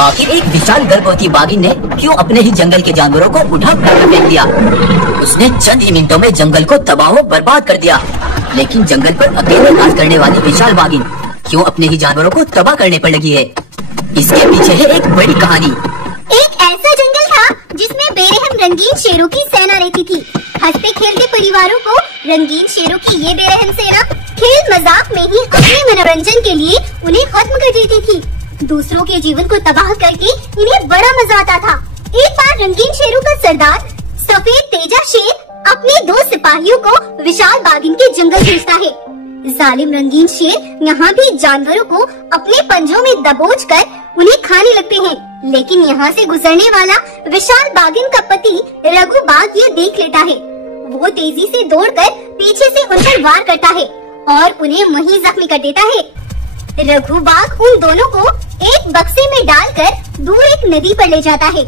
आखिर एक विशाल गर्भवती बाघिन ने क्यों अपने ही जंगल के जानवरों को उठा कर फेंक दिया। उसने चंद ही मिनटों में जंगल को तबाह व बर्बाद कर दिया। लेकिन जंगल पर अकेले राज करने वाली विशाल बाघिन क्यों अपने ही जानवरों को तबाह करने पर लगी है? इसके पीछे है एक बड़ी कहानी। एक ऐसा जंगल था जिसमें बेरहम रंगीन शेरों की सेना रहती थी। हंसते खेलते परिवारों को रंगीन शेरों की ये बेरहम सेना खेल मजाक में ही अपने मनोरंजन के लिए उन्हें खत्म कर देती थी। दूसरों के जीवन को तबाह करके इन्हें बड़ा मजा आता था। एक बार रंगीन शेरों का सरदार सफेद तेजा शेर अपने 2 सिपाहियों को विशाल बाघिन के जंगल भेजता है। जालिम रंगीन शेर यहाँ भी जानवरों को अपने पंजों में दबोच कर उन्हें खाने लगते हैं। लेकिन यहाँ से गुजरने वाला विशाल बाघिन का पति रघु बाघ ये देख लेता है। वो तेजी से दौड़कर पीछे से उन पर वार करता है और उन्हें वहीं जख्मी कर देता है। रघु बाघ उन दोनों को एक बक्से में डालकर दूर एक नदी पर ले जाता है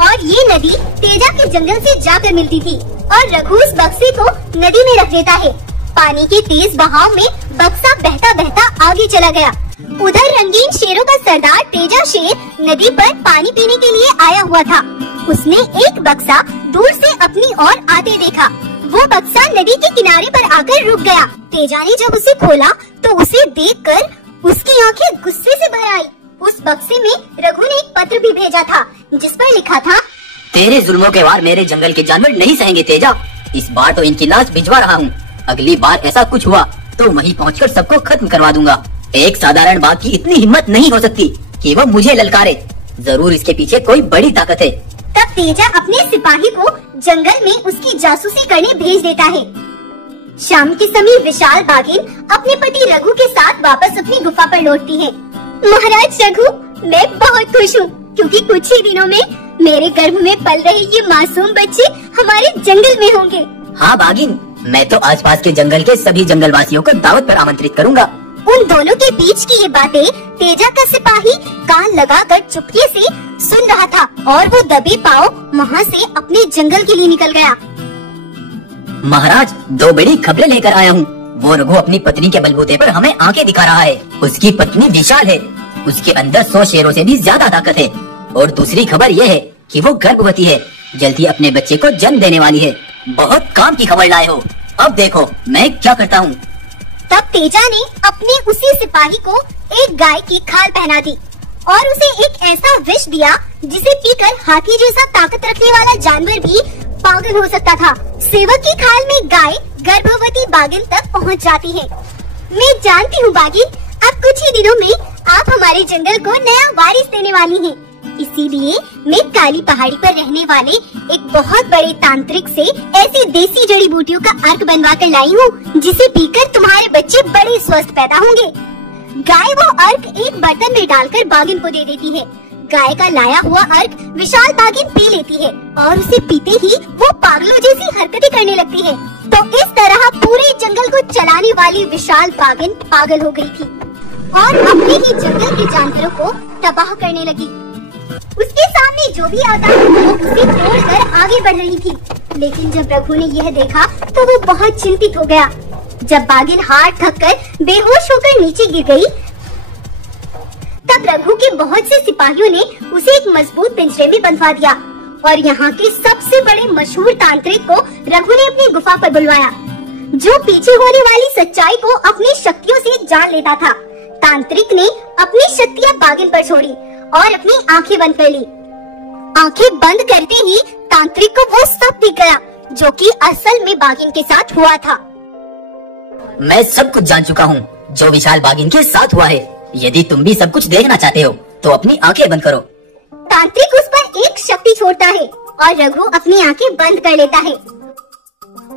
और ये नदी तेजा के जंगल से जाकर मिलती थी और रघु उस बक्से को नदी में रख देता है। पानी के तेज बहाव में बक्सा बहता बहता आगे चला गया। उधर रंगीन शेरों का सरदार तेजा शेर नदी पर पानी पीने के लिए आया हुआ था। उसने एक बक्सा दूर से अपनी ओर आते देखा। वो बक्सा नदी के किनारे पर आकर रुक गया। तेजा ने जब उसे खोला तो उसे देखकर उसकी आंखें गुस्से से भर आई। उस बक्से में रघु ने एक पत्र भी भेजा था जिस पर लिखा था, तेरे जुल्मों के वार मेरे जंगल के जानवर नहीं सहेंगे तेजा। इस बार तो इनकी लाश भिजवा रहा हूँ। अगली बार ऐसा कुछ हुआ तो वहीं पहुंचकर सबको खत्म करवा दूंगा। एक साधारण बाघ की इतनी हिम्मत नहीं हो सकती कि वो मुझे ललकारे। जरूर इसके पीछे कोई बड़ी ताकत है। तब तेजा अपने सिपाही को जंगल में उसकी जासूसी करने भेज देता है। शाम के समय विशाल बाघिन अपने पति रघु के साथ वापस अपनी गुफा पर लौटती है। महाराज रघु, मैं बहुत खुश हूँ क्योंकि कुछ ही दिनों में मेरे गर्भ में पल रहे ये मासूम बच्चे हमारे जंगल में होंगे। हाँ बाघिन, मैं तो आसपास के जंगल के सभी जंगल वासियों को दावत पर आमंत्रित करूँगा। उन दोनों के बीच की ये बातें तेजा का सिपाही कान लगाकर चुपके से सुन रहा था और वो दबे पांव वहाँ से अपने जंगल के लिए निकल गया। महाराज, 2 बड़ी खबरें लेकर आया हूँ। वो रघु अपनी पत्नी के बलबूते पर हमें आंखें दिखा रहा है। उसकी पत्नी विशाल है। उसके अंदर 100 शेरों से भी ज्यादा ताकत है। और दूसरी खबर ये है कि वो गर्भवती है। जल्दी अपने बच्चे को जन्म देने वाली है। बहुत काम की खबर लाए हो। अब देखो मैं क्या करता हूँ। तब तेजा ने अपने उसी सिपाही को एक गाय की खाल पहना दी और उसे एक ऐसा विष दिया जिसे पीकर हाथी जैसा ताकत रखने वाला जानवर भी पागल हो सकता था। सेवक की खाल में गाय गर्भवती बाघिन तक पहुंच जाती है। मैं जानती हूँ बाघिन, अब कुछ ही दिनों में आप हमारे जंगल को नया वारिस देने वाली हैं। इसीलिए मैं काली पहाड़ी पर रहने वाले एक बहुत बड़े तांत्रिक से ऐसी देसी जड़ी बूटियों का अर्क बनवा कर लाई हूँ जिसे पीकर तुम्हारे बच्चे बड़े स्वस्थ पैदा होंगे। गाय वो अर्क एक बर्तन में डालकर बाघिन को दे देती है। गाय का लाया हुआ अर्क विशाल बाघिन पी लेती है और उसे पीते ही वो पागलों जैसी हरकतें करने लगती है। तो इस तरह पूरे जंगल को चलाने वाली विशाल बाघिन पागल हो गई थी और अपने ही जंगल के जानवरों को तबाह करने लगी। उसके सामने जो भी आता वो उसे तोड़कर आगे बढ़ रही थी। लेकिन जब रघु ने यह देखा तो वो बहुत चिंतित हो गया। जब बाघिन हार थक कर बेहोश होकर नीचे गिर गई, तब रघु के बहुत से सिपाहियों ने उसे एक मजबूत पिंजरे में बंधवा दिया और यहाँ के सबसे बड़े मशहूर तांत्रिक को रघु ने अपनी गुफा पर बुलवाया, जो पीछे होने वाली सच्चाई को अपनी शक्तियों से जान लेता था। तांत्रिक ने अपनी शक्तियाँ बाघिन पर छोड़ी और अपनी आंखें बंद कर ली। आंखें बंद करते ही तांत्रिक को वो सब दिख गया जो कि असल में बाघिन के साथ हुआ था। मैं सब कुछ जान चुका हूँ जो विशाल बाघिन के साथ हुआ है। यदि तुम भी सब कुछ देखना चाहते हो तो अपनी आंखें बंद करो। तांत्रिक उस पर एक शक्ति छोड़ता है और रघु अपनी आंखें बंद कर लेता है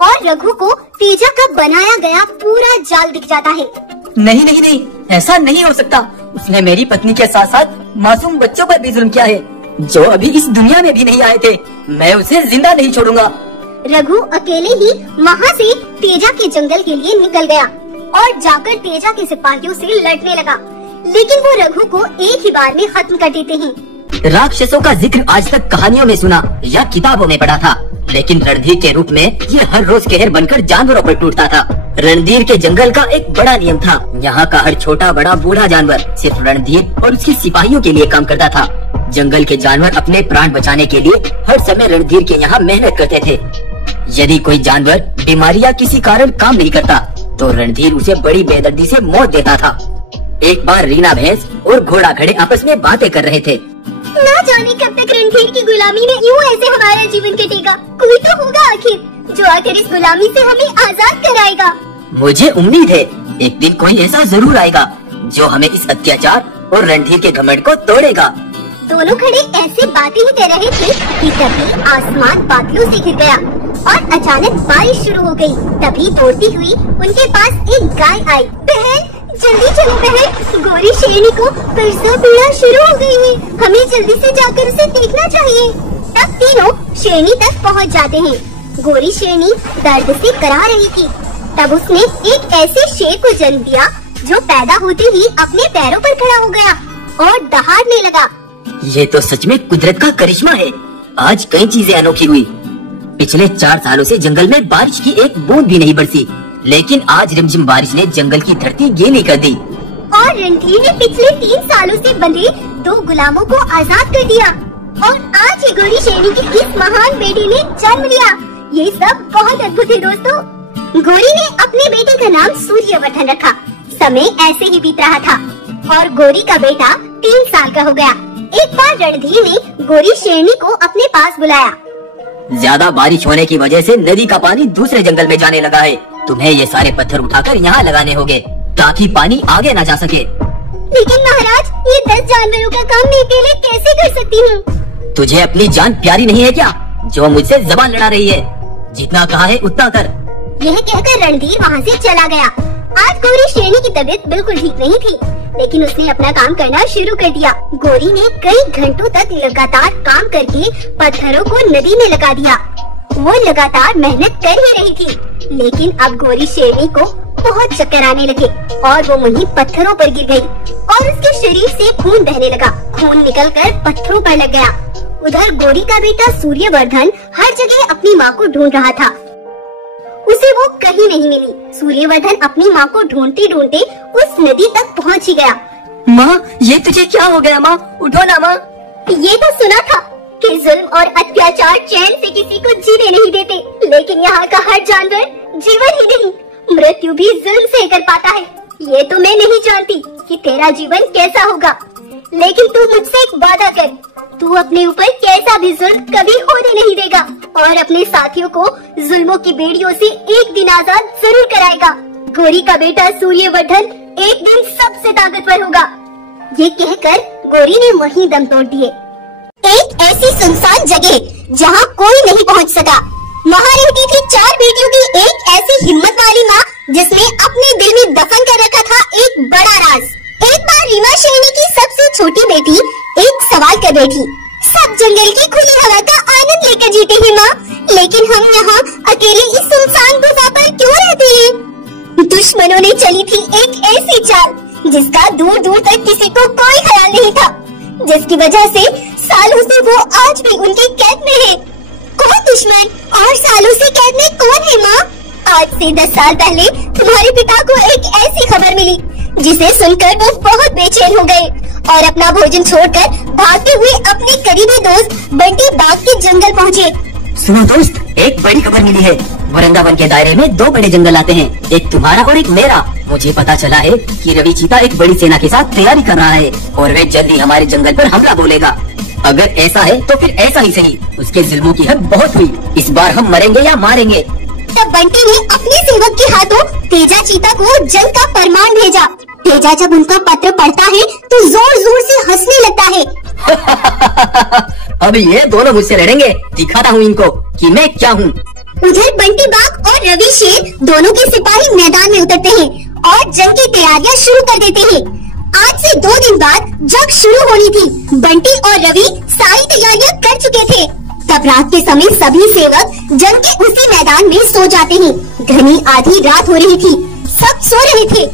और रघु को तेजा का बनाया गया पूरा जाल दिख जाता है। नहीं नहीं नहीं, ऐसा नहीं हो सकता। उसने मेरी पत्नी के साथ साथ मासूम बच्चों पर भी जुल्म किया है जो अभी इस दुनिया में भी नहीं आए थे। मैं उसे जिंदा नहीं छोड़ूंगा। रघु अकेले ही वहाँ से तेजा के जंगल के लिए निकल गया और जाकर तेजा के सिपाहियों से लड़ने लगा। लेकिन वो रघु को एक ही बार में खत्म कर देते हैं। राक्षसों का जिक्र आज तक कहानियों में सुना या किताबों में पढ़ा था, लेकिन रणधीर के रूप में ये हर रोज कहर बनकर जानवरों पर टूटता था। रणधीर के जंगल का एक बड़ा नियम था। यहाँ का हर छोटा बड़ा बूढ़ा जानवर सिर्फ रणधीर और उसके सिपाहियों के लिए काम करता था। जंगल के जानवर अपने प्राण बचाने के लिए हर समय रणधीर के यहाँ मेहनत करते थे। यदि कोई जानवर बीमारी या किसी कारण काम नहीं करता तो रणधीर उसे बड़ी बेदर्दी से मौत देता था। एक बार रीना भैंस और घोड़ा घड़े आपस में बातें कर रहे थे। ना जाने कब तक रणधीर की गुलामी में यूं ऐसे हमारा जीवन कटेगा। कोई तो होगा आखिर जो आकर इस गुलामी से हमें आजाद कराएगा। मुझे उम्मीद है एक दिन कोई ऐसा जरूर आएगा जो हमें इस अत्याचार और रणधीर के घमंड को तोड़ेगा। दोनों खड़े ऐसे बातें ही कर रहे थे कि तभी आसमान बादलों से घिर गया और अचानक बारिश शुरू हो गई। तभी दौड़ती हुई उनके पास एक गाय आई। बहन जल्दी चलो बहन, गोरी शेरनी को परसा पीड़ा शुरू हो गई है, हमें जल्दी से जाकर उसे देखना चाहिए। तब तीनों शेरनी तक पहुंच जाते हैं। गोरी शेरनी दर्द से करा रही थी। तब उसने एक ऐसे शेर को जन्म दिया जो पैदा होते ही अपने पैरों पर खड़ा हो गया और दहाड़ने लगा। ये तो सच में कुदरत का करिश्मा है। आज कई चीजें अनोखी हुई। पिछले 4 सालों से जंगल में बारिश की एक बूंद भी नहीं बरसी, लेकिन आज रिमझिम बारिश ने जंगल की धरती गीली कर दी। और रणधीर ने पिछले 3 सालों से बंधे 2 गुलामों को आजाद कर दिया और आज ये गोरी शेरनी की इस महान बेटी ने जन्म लिया। ये सब बहुत अद्भुत है दोस्तों। गोरी ने अपने बेटे का नाम सूर्यवर्धन रखा। समय ऐसे ही बीत रहा था और गोरी का बेटा 3 साल का हो गया। एक बार रणधीर ने गोरी शेरनी को अपने पास बुलाया। ज्यादा बारिश होने की वजह से नदी का पानी दूसरे जंगल में जाने लगा है। तुम्हें ये सारे पत्थर उठाकर यहाँ लगाने होंगे ताकि पानी आगे न जा सके। लेकिन महाराज, ये 10 जानवरों का काम मैं अकेले कैसे कर सकती हूँ? तुझे अपनी जान प्यारी नहीं है क्या, जो मुझसे जबान लड़ा रही है? जितना कहा है उतना कर। यह कहकर रणधीर वहाँ से चला गया। आज गोरी शेरनी की तबीयत बिल्कुल ठीक नहीं थी, लेकिन उसने अपना काम करना शुरू कर दिया। गोरी ने कई घंटों तक लगातार काम करके पत्थरों को नदी में लगा दिया। वो लगातार मेहनत कर ही रही थी, लेकिन अब गोरी शेरनी को बहुत चक्कर आने लगे और वो वहीं पत्थरों पर गिर गई और उसके शरीर से खून बहने लगा। खून निकलकर पत्थरों पर लग गया। उधर गोरी का बेटा सूर्यवर्धन हर जगह अपनी माँ को ढूंढ रहा था। उसे वो कहीं नहीं मिली। सूर्यवर्धन अपनी माँ को ढूंढते ढूंढते उस नदी तक पहुँच ही गया। माँ, ये तुझे क्या हो गया? माँ उठो ना माँ। ये तो सुना था कि जुल्म और अत्याचार चैन से किसी को जीने नहीं देते, लेकिन यहाँ का हर जानवर जीवन ही नहीं, मृत्यु भी जुल्म से कर पाता है। ये तो मैं नहीं जानती कि तेरा जीवन कैसा होगा, लेकिन तू मुझसे एक वादा कर, तू अपने ऊपर कैसा भी जुल्म कभी होने नहीं देगा और अपने साथियों को जुल्मों की बेड़ियों से एक दिन आजाद जरूर कराएगा। गोरी का बेटा सूर्यवर्धन एक दिन सबसे ताकतवर होगा। ये कहकर गोरी ने वहीं दम तोड़ दिए। एक ऐसी सुनसान जगह जहाँ कोई नहीं पहुँच सका, वहाँ रहती थी 4 बेटियों की एक ऐसी हिम्मत वाली माँ जिसने अपने दिल में दफन कर रखा था एक बड़ा राज। एक बार रीमा शेरनी की सबसे छोटी बेटी एक सवाल कर बैठी। सब जंगल की खुली हवा का आनंद लेकर जीते हैं माँ, लेकिन हम यहाँ अकेले इस सुनसान गुफा पर क्यों रहते हैं? दुश्मनों ने चली थी एक ऐसी चाल जिसका दूर दूर तक किसी को कोई ख्याल नहीं था, जिसकी वजह से सालों से वो आज भी उनके कैद में है। कौन दुश्मन और सालों से कैद में कौन है माँ? आज से 10 साल पहले तुम्हारे पिता को एक ऐसी खबर मिली जिसे सुनकर वो बहुत बेचैन हो गए और अपना भोजन छोड़कर भागते हुए अपने करीबी दोस्त बंटी बाग के जंगल पहुँचे। सुनो दोस्त, एक बड़ी खबर मिली है। वृंदावन के दायरे में 2 बड़े जंगल आते हैं, एक तुम्हारा और एक मेरा। मुझे पता चला है कि रवि चीता एक बड़ी सेना के साथ तैयारी कर रहा है और वे जल्दी हमारे जंगल पर हमला बोलेगा। अगर ऐसा है तो फिर ऐसा ही सही। उसके जुल्मों की हद बहुत हुई। इस बार हम मरेंगे या मारेंगे। तब बंटी ने अपने सेवक के हाथों तेजा चीता को जंग का फरमान भेजा। तेजा जब उनका पत्र पढ़ता है तो जोर जोर से हंसने लगता है। अब ये दोनों मुझसे लड़ेंगे, दिखाता हूँ इनको कि मैं क्या हूँ। उधर बंटी बाग और रवि शेर दोनों के सिपाही मैदान में उतरते हैं और जंग की तैयारियां शुरू कर देते हैं। आज से 2 दिन बाद जंग शुरू होनी थी। बंटी और रवि सारी तैयारियां कर चुके थे। तब रात के समय सभी सेवक जंग के उसी मैदान में सो जाते हैं। घनी आधी रात हो रही थी, सब सो रहे थे,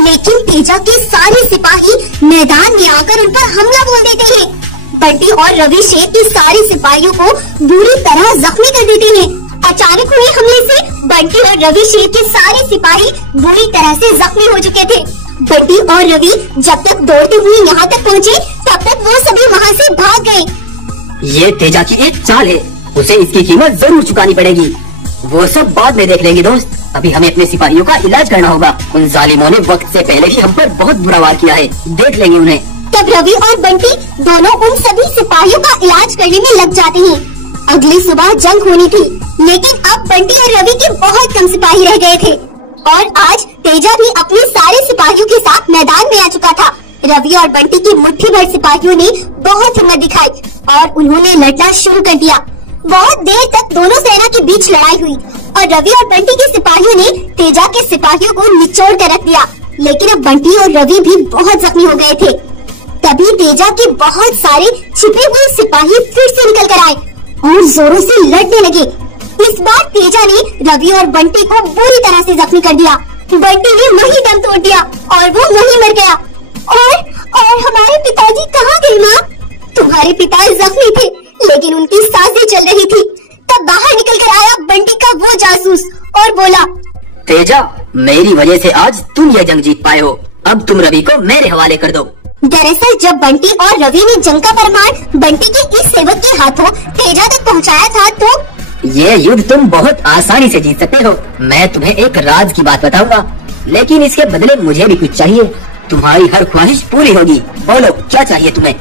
लेकिन तेजा के सारे सिपाही मैदान में आकर उन पर हमला बोल देते हैं। बंटी और रवि शेर के सारे सिपाहियों को बुरी तरह जख्मी कर देते हैं अचानक हुए हमले से बंटी और रवि शेर के सारे सिपाही बुरी तरह से जख्मी हो चुके थे। बंटी और रवि जब तक दौड़ते हुए यहाँ तक पहुँचे तब तक वो सभी वहाँ से भाग गए। ये तेजा की एक चाल है, उसे इसकी कीमत जरूर चुकानी पड़ेगी। वो सब बाद में देख लेंगे दोस्त, अभी हमें अपने सिपाहियों का इलाज करना होगा। उन जालिमों ने वक्त से पहले ही हम पर बहुत बुरा वार किया है, देख लेंगे उन्हें। तब रवि और बंटी दोनों उन सभी सिपाहियों का इलाज करने में लग जाते हैं। अगली सुबह जंग होनी थी, लेकिन अब बंटी और रवि के बहुत कम सिपाही रह गए थे और आज तेजा भी अपने सारे सिपाहियों के साथ मैदान में आ चुका था। रवि और बंटी की मुट्ठी भर सिपाहियों ने बहुत हिम्मत दिखाई और उन्होंने लड़ना शुरू कर दिया। बहुत देर तक दोनों सेना के बीच लड़ाई हुई और रवि और बंटी के सिपाहियों ने तेजा के सिपाहियों को निचोड़ कर रख दिया, लेकिन अब बंटी और रवि भी बहुत जख्मी हो गए थे। तभी तेजा के बहुत सारे छिपे हुए सिपाही फिर से निकल कर आए और जोरों से लड़ने लगे। इस बार तेजा ने रवि और बंटी को बुरी तरह से जख्मी कर दिया। बंटी ने वहीं दम तोड़ दिया और वो वहीं मर गया। और हमारे पिताजी कहाँ गए माँ? तुम्हारे पिता जख्मी थे, लेकिन उनकी सांसें चल रही थी। तब बाहर निकल कर आया बंटी का वो जासूस और बोला, तेजा, मेरी वजह से आज तुम ये जंग जीत पाए हो, अब तुम रवि को मेरे हवाले कर दो। दरअसल जब बंटी और रवि ने जंग का फरमान बंटी के इस सेवक के हाथों तेजा तक पहुंचाया था तो ये युद्ध तुम बहुत आसानी से जीत सकते हो। मैं तुम्हें एक राज की बात बताऊंगा, लेकिन इसके बदले मुझे भी कुछ चाहिए। तुम्हारी हर ख्वाहिश पूरी होगी, बोलो क्या चाहिए तुम्हें?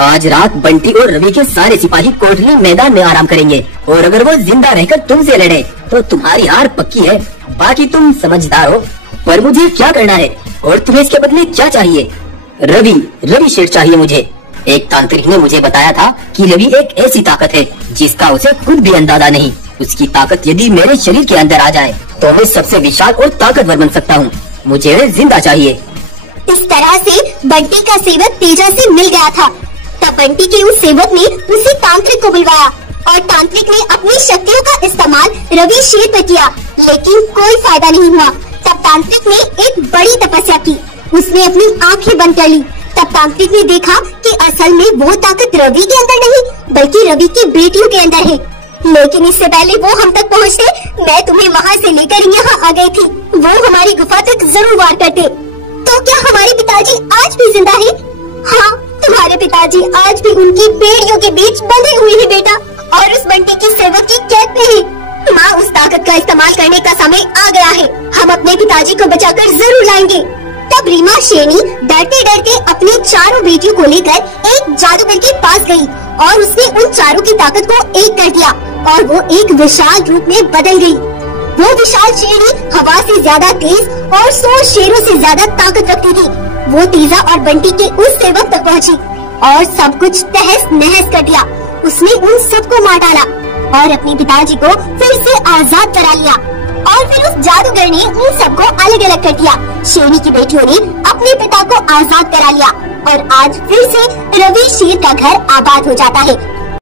आज रात बंटी और रवि के सारे सिपाही कोटली मैदान में आराम करेंगे और अगर वो जिंदा रहकर तुमसे लड़े तो तुम्हारी हार पक्की है। बाकी तुम समझदार हो, पर मुझे क्या करना है और तुम्हें इसके बदले क्या चाहिए? रवि शेर चाहिए मुझे। एक तांत्रिक ने मुझे बताया था कि रवि एक ऐसी ताकत है जिसका उसे खुद भी अंदाजा नहीं। उसकी ताकत यदि मेरे शरीर के अंदर आ जाए तो मैं सबसे विशाल और ताकतवर बन सकता हूँ। मुझे वह जिंदा चाहिए। इस तरह से बंटी का सेवक तेजा से मिल गया था। तब बंटी के उस सेवक ने उसी तांत्रिक को बुलवाया और तांत्रिक ने अपनी शक्तियों का इस्तेमाल रवि शेर पर किया, लेकिन कोई फायदा नहीं हुआ। तब तांत्रिक ने एक बड़ी तपस्या की, उसने अपनी आंखें बंद कर ली। तब तांत्रिक ने देखा कि असल में वो ताकत रवि के अंदर नहीं बल्कि रवि की बेटियों के अंदर है। लेकिन इससे पहले वो हम तक पहुँचते, मैं तुम्हें वहाँ से लेकर यहाँ आ गई थी। वो हमारी गुफा तक जरूर वार करते। तो क्या हमारे पिताजी आज भी जिंदा है? हाँ, तुम्हारे पिताजी आज भी उनकी बेड़ियों के बीच बंधे हुए हैं बेटा, और उस बंटी की सेवक की कैद में है। माँ, उस ताकत का इस्तेमाल करने का समय आ गया है। हम अपने पिताजी को बचाकर जरूर लाएंगे। तब रीमा शेरनी डरते डरते अपनी चारों बेटियों को लेकर एक जादूगर के पास गई और उसने उन चारों की ताकत को एक कर दिया और वो एक विशाल रूप में बदल गई। वो विशाल शेरनी हवा से ज्यादा तेज और 100 शेरों से ज्यादा ताकत रखती थी। वो तेजा और बंटी के उस सेवक तक पहुंची और सब कुछ तहस नहस कर दिया। उसने उन सबको मार डाला और अपने पिताजी को फिर से आजाद करा लिया और फिर उस जादूगर ने उन सबको अलग अलग कर दिया। शेरनी की बेटियों ने अपने पिता को आजाद करा लिया और आज फिर से रवि शेर का घर आबाद हो जाता है।